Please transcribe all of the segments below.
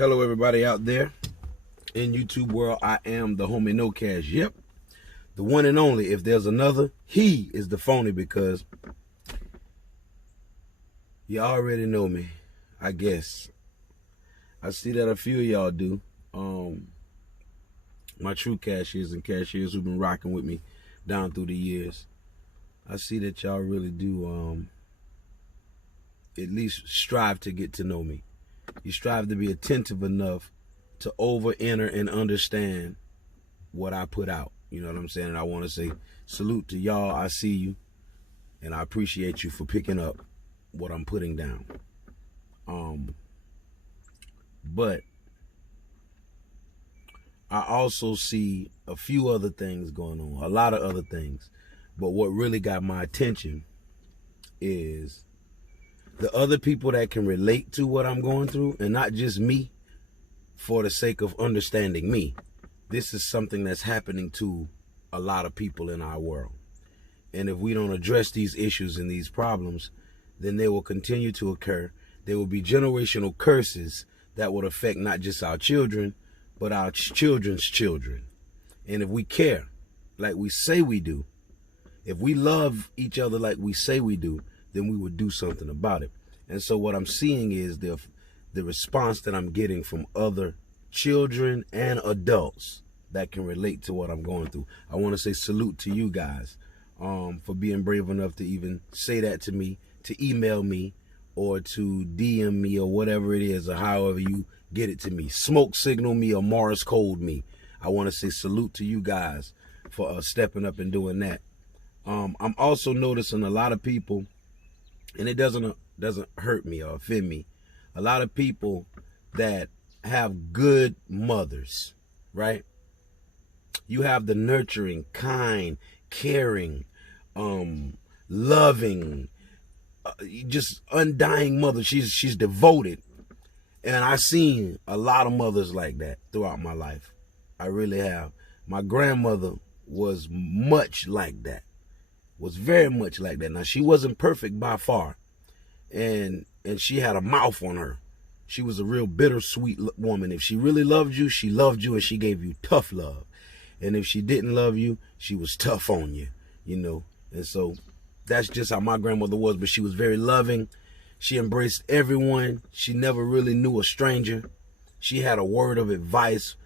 Hello everybody out there in YouTube world. I am the homie No Cash. Yep, the one and only. If there's another, he is the phony, because you already know me, I guess. I see that a few of y'all do. My true cashiers and cashiers who've been rocking with me down through the years. I see that y'all really do at least strive to get to know me. You strive to be attentive enough to enter and understand what I put out. You know what I'm saying? And I want to say salute to y'all. I see you, and I appreciate you for picking up what I'm putting down. But I also see a few other things going on, a lot of other things. But what really got my attention is the other people that can relate to what I'm going through, and not just me for the sake of understanding me. This is something that's happening to a lot of people in our world. And if we don't address these issues and these problems, then they will continue to occur. There will be generational curses that would affect not just our children, but our children's children. And if we care like we say we do, if we love each other like we say we do, then we would do something about it. And so what I'm seeing is the response that I'm getting from other children and adults that can relate to what I'm going through. I want to say salute to you guys for being brave enough to even say that to me, to email me, or to DM me, or whatever it is, or however you get it to me. Smoke signal me or Morse code me. I want to say salute to you guys for stepping up and doing that. I'm also noticing a lot of people, and it doesn't hurt me or offend me, a lot of people that have good mothers, right? You have the nurturing, kind, caring, loving, just undying mother. She's devoted. And I've seen a lot of mothers like that throughout my life. I really have. My grandmother was much like that. Was very much like that. Now, she wasn't perfect by far. And she had a mouth on her. She was a real bittersweet woman. If she really loved you, she loved you, and she gave you tough love. And if she didn't love you, she was tough on you, you know. And so that's just how my grandmother was. But she was very loving. She embraced everyone. She never really knew a stranger. She had a word of advice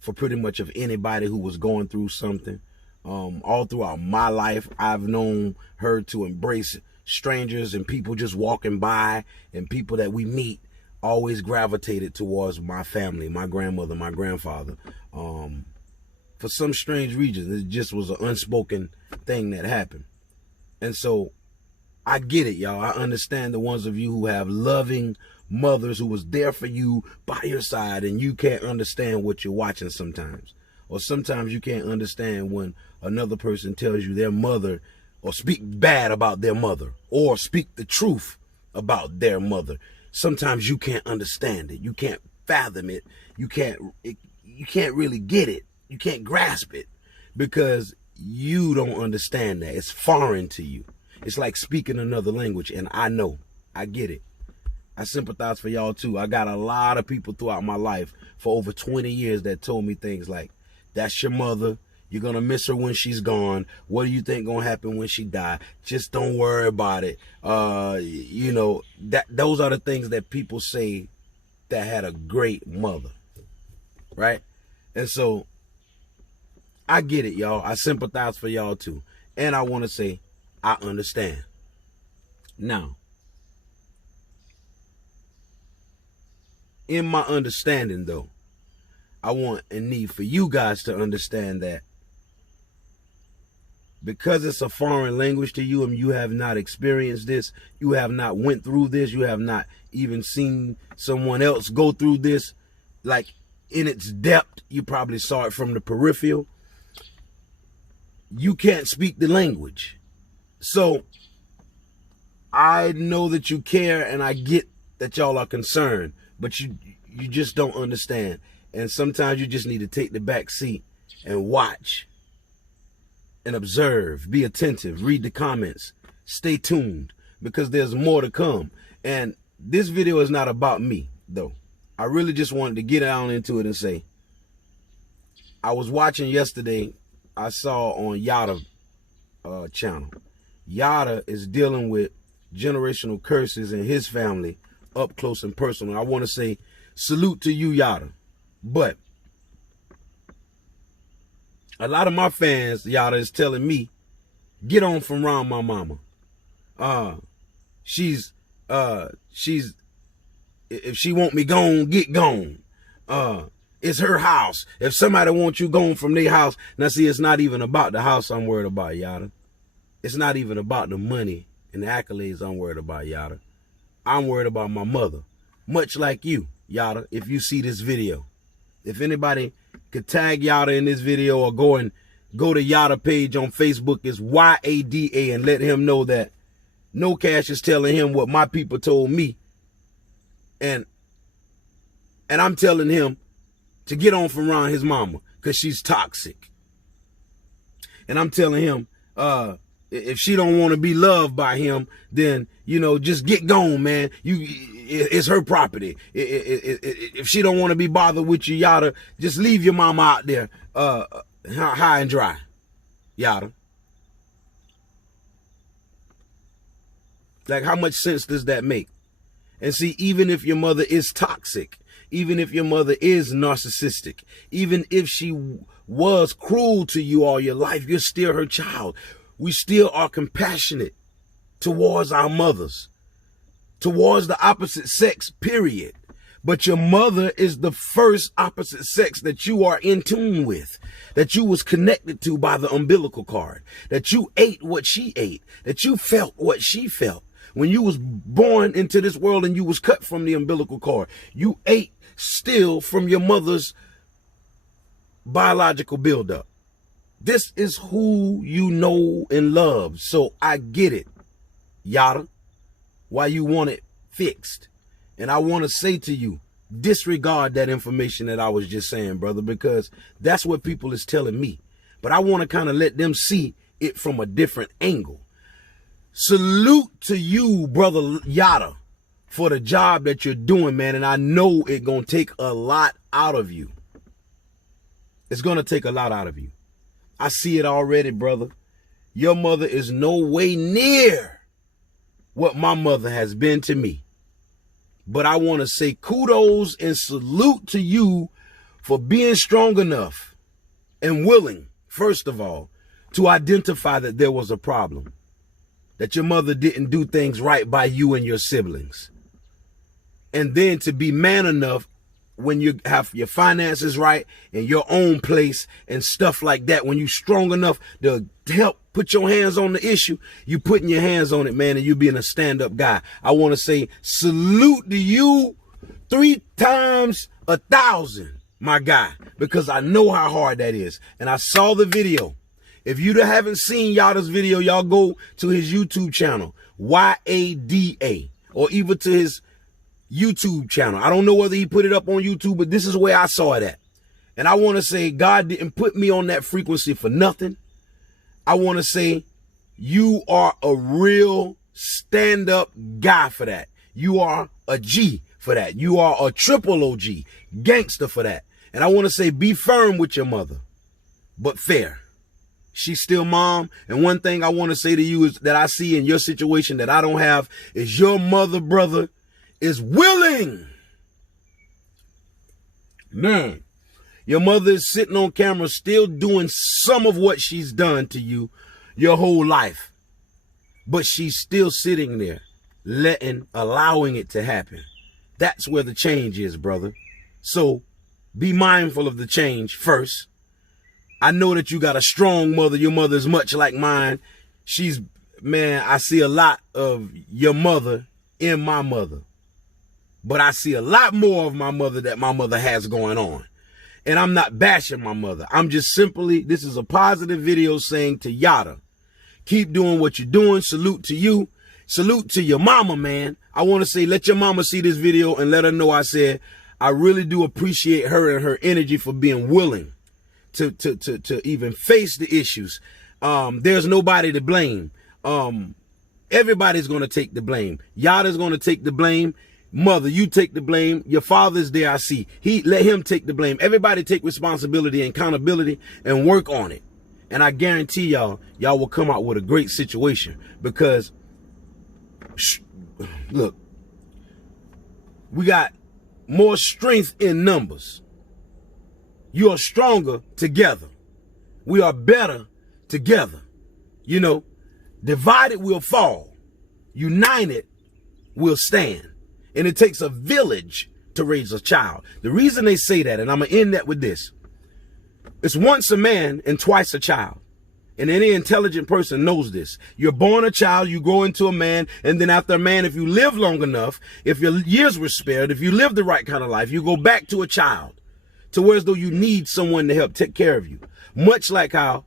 for pretty much of anybody who was going through something. All throughout my life, I've known her to embrace strangers and people just walking by, and people that we meet always gravitated towards my family, my grandmother, my grandfather. For some strange reason, it just was an unspoken thing that happened. And so I get it, y'all. I understand the ones of you who have loving mothers who was there for you by your side, and you can't understand what you're watching sometimes. Or sometimes you can't understand when another person tells you their mother, or speak bad about their mother, or speak the truth about their mother. Sometimes you can't understand it. You can't fathom it. You can't really get it. You can't grasp it, because you don't understand that. It's foreign to you. It's like speaking another language, and I know. I get it. I sympathize for y'all too. I got a lot of people throughout my life for over 20 years that told me things like, that's your mother. You're going to miss her when she's gone. What do you think going to happen when she die? Just don't worry about it. You know, those are the things that people say that had a great mother, right? And so I get it, y'all. I sympathize for y'all too. And I want to say I understand. Now, in my understanding though, I want and need for you guys to understand that because it's a foreign language to you and you have not experienced this, you have not went through this, you have not even seen someone else go through this, like in its depth, you probably saw it from the peripheral. You can't speak the language. So I know that you care, and I get that y'all are concerned, but you just don't understand. And sometimes you just need to take the back seat and watch and observe, be attentive, read the comments, stay tuned, because there's more to come. And this video is not about me, though. I really just wanted to get down into it and say, I was watching yesterday, I saw on Yada channel. Yada is dealing with generational curses in his family up close and personal. I want to say salute to you, Yada. But a lot of my fans, Yada, is telling me, get on from around my mama. She's if she want me gone, get gone. It's her house. If somebody wants you gone from their house, now see, it's not even about the house I'm worried about, Yada. It's not even about the money and the accolades I'm worried about, Yada. I'm worried about my mother. Much like you, Yada, if you see this video. If anybody could tag Yada in this video or go to Yada page on Facebook, it's YADA, and let him know that No Cash is telling him what my people told me. And I'm telling him to get on from around his mama because she's toxic. And I'm telling him, if she don't want to be loved by him, then, you know, just get gone, man. It's her property. If she don't want to be bothered with you, Yada, just leave your mama out there high and dry, Yada. Like, how much sense does that make? And see, even if your mother is toxic, even if your mother is narcissistic, even if she was cruel to you all your life, you're still her child. We still are compassionate towards our mothers, towards the opposite sex, period. But your mother is the first opposite sex that you are in tune with, that you was connected to by the umbilical cord, that you ate what she ate, that you felt what she felt. When you was born into this world and you was cut from the umbilical cord, you ate still from your mother's biological buildup. This is who you know and love. So I get it, Yada, why you want it fixed. And I want to say to you, disregard that information that I was just saying, brother, because that's what people is telling me. But I want to kind of let them see it from a different angle. Salute to you, brother Yada, for the job that you're doing, man. And I know it's going to take a lot out of you. It's going to take a lot out of you. I see it already, brother. Your mother is no way near what my mother has been to me. But I want to say kudos and salute to you for being strong enough and willing, first of all, to identify that there was a problem, that your mother didn't do things right by you and your siblings. And then to be man enough when you have your finances right and your own place and stuff like that, when you're strong enough to help put your hands on the issue, you putting your hands on it, man, and you being a stand-up guy. I want to say salute to you 3 times 1,000, my guy, because I know how hard that is. And I saw the video. If you haven't seen Yada's video, y'all go to his YouTube channel, YADA, or even to his YouTube channel. I don't know whether he put it up on YouTube, but this is where I saw it at. And I want to say God didn't put me on that frequency for nothing. I want to say you are a real stand-up guy for that. You are a G for that. You are a triple OG, gangster for that. And I want to say be firm with your mother, but fair. She's still mom. And one thing I want to say to you is that I see in your situation that I don't have is your mother, brother, is willing. Man, your mother is sitting on camera still doing some of what she's done to you your whole life. But she's still sitting there, allowing it to happen. That's where the change is, brother. So be mindful of the change first. I know that you got a strong mother. Your mother is much like mine. Man, I see a lot of your mother in my mother. But I see a lot more of my mother that my mother has going on. And I'm not bashing my mother. I'm just simply, this is a positive video saying to Yada, keep doing what you're doing. Salute to you. Salute to your mama, man. I want to say, let your mama see this video and let her know I said, I really do appreciate her and her energy for being willing to even face the issues. There's nobody to blame. Everybody's going to take the blame. Yada's going to take the blame. Mother, you take the blame. Your father's there, I see. Let him take the blame. Everybody take responsibility and accountability and work on it. And I guarantee y'all will come out with a great situation. Because, look, we got more strength in numbers. You are stronger together. We are better together. You know, divided we'll fall. United we'll stand. And it takes a village to raise a child. The reason they say that, and I'm going to end that with this. It's once a man and twice a child. And any intelligent person knows this. You're born a child, you grow into a man, and then after a man, if you live long enough, if your years were spared, if you live the right kind of life, you go back to a child. To where as though you need someone to help take care of you. Much like how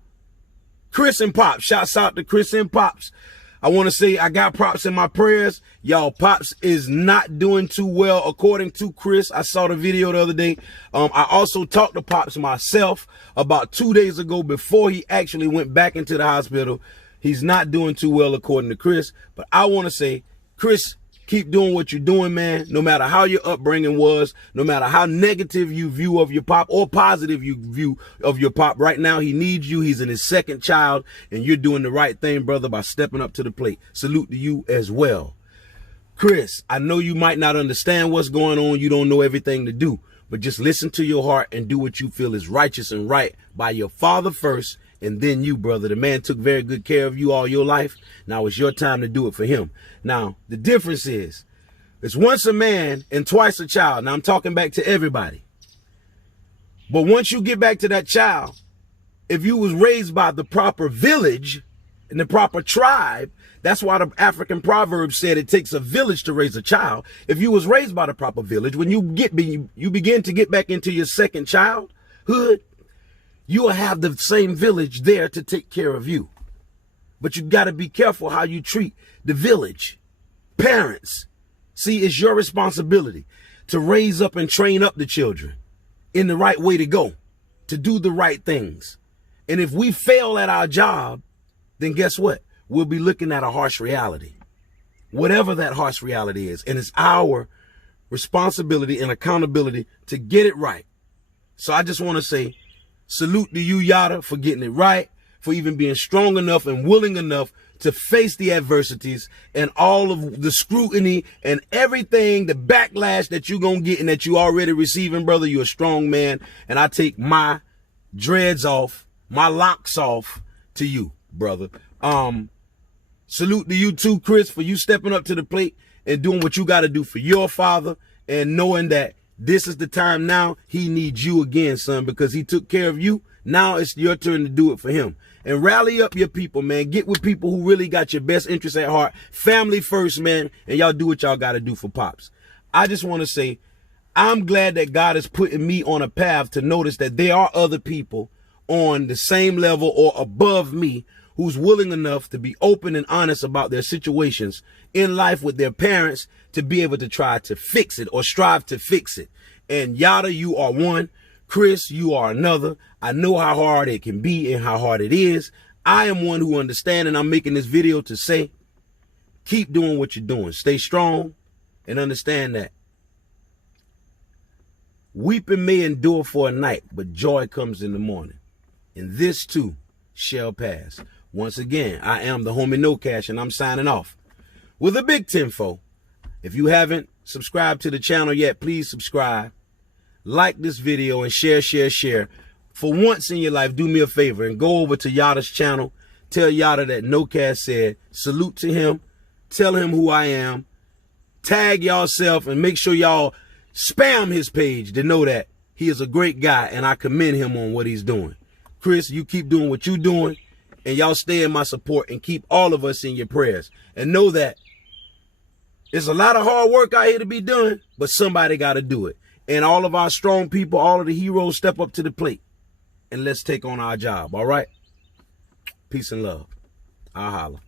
Chris and Pops, shouts out to Chris and Pops. I want to say I got Pops in my prayers. Y'all, Pops is not doing too well, according to Chris. I saw the video the other day. I also talked to Pops myself about 2 days ago before he actually went back into the hospital. He's not doing too well, according to Chris. But I want to say, Chris, keep doing what you're doing, man. No matter how your upbringing was, no matter how negative you view of your pop or positive you view of your pop, right now he needs you. He's in his second child, and you're doing the right thing, brother, by stepping up to the plate. Salute to you as well. Chris, I know you might not understand what's going on. You don't know everything to do, but just listen to your heart and do what you feel is righteous and right by your father first. And then you, brother. The man took very good care of you all your life. Now it's your time to do it for him. Now, the difference is, it's once a man and twice a child. Now, I'm talking back to everybody. But once you get back to that child, if you was raised by the proper village and the proper tribe, that's why the African proverb said it takes a village to raise a child. If you was raised by the proper village, when you begin to get back into your second childhood, you will have the same village there to take care of you. But you got to be careful how you treat the village. Parents, see, it's your responsibility to raise up and train up the children in the right way to go, to do the right things. And if we fail at our job, then guess what? We'll be looking at a harsh reality, whatever that harsh reality is. And it's our responsibility and accountability to get it right. So I just want to say, salute to you, Yada, for getting it right, for even being strong enough and willing enough to face the adversities and all of the scrutiny and everything, the backlash that you're going to get and that you already receiving, brother. You're a strong man. And I take my dreads off, my locks off to you, brother. Salute to you too, Chris, for you stepping up to the plate and doing what you got to do for your father and knowing that this is the time now. He needs you again, son, because he took care of you. Now it's your turn to do it for him. And rally up your people, man. Get with people who really got your best interests at heart. Family first, man. And y'all do what y'all got to do for Pops. I just want to say, I'm glad that God is putting me on a path to notice that there are other people on the same level or above me who's willing enough to be open and honest about their situations in life with their parents to be able to try to fix it or strive to fix it. And Yada, you are one. Chris, you are another. I know how hard it can be and how hard it is. I am one who understands, and I'm making this video to say, keep doing what you're doing. Stay strong and understand that weeping may endure for a night, but joy comes in the morning. And this too shall pass. Once again, I am the homie No Cash, and I'm signing off with a big 10-4. If you haven't subscribed to the channel yet, please subscribe. Like this video and share. For once in your life, do me a favor and go over to Yada's channel. Tell Yada that No Cash said. Salute to him. Tell him who I am. Tag yourself and make sure y'all spam his page to know that he is a great guy and I commend him on what he's doing. Chris, you keep doing what you're doing, and y'all stay in my support and keep all of us in your prayers. And know that there's a lot of hard work out here to be done, but somebody got to do it. And all of our strong people, all of the heroes, step up to the plate and let's take on our job. All right? Peace and love. I'll holla.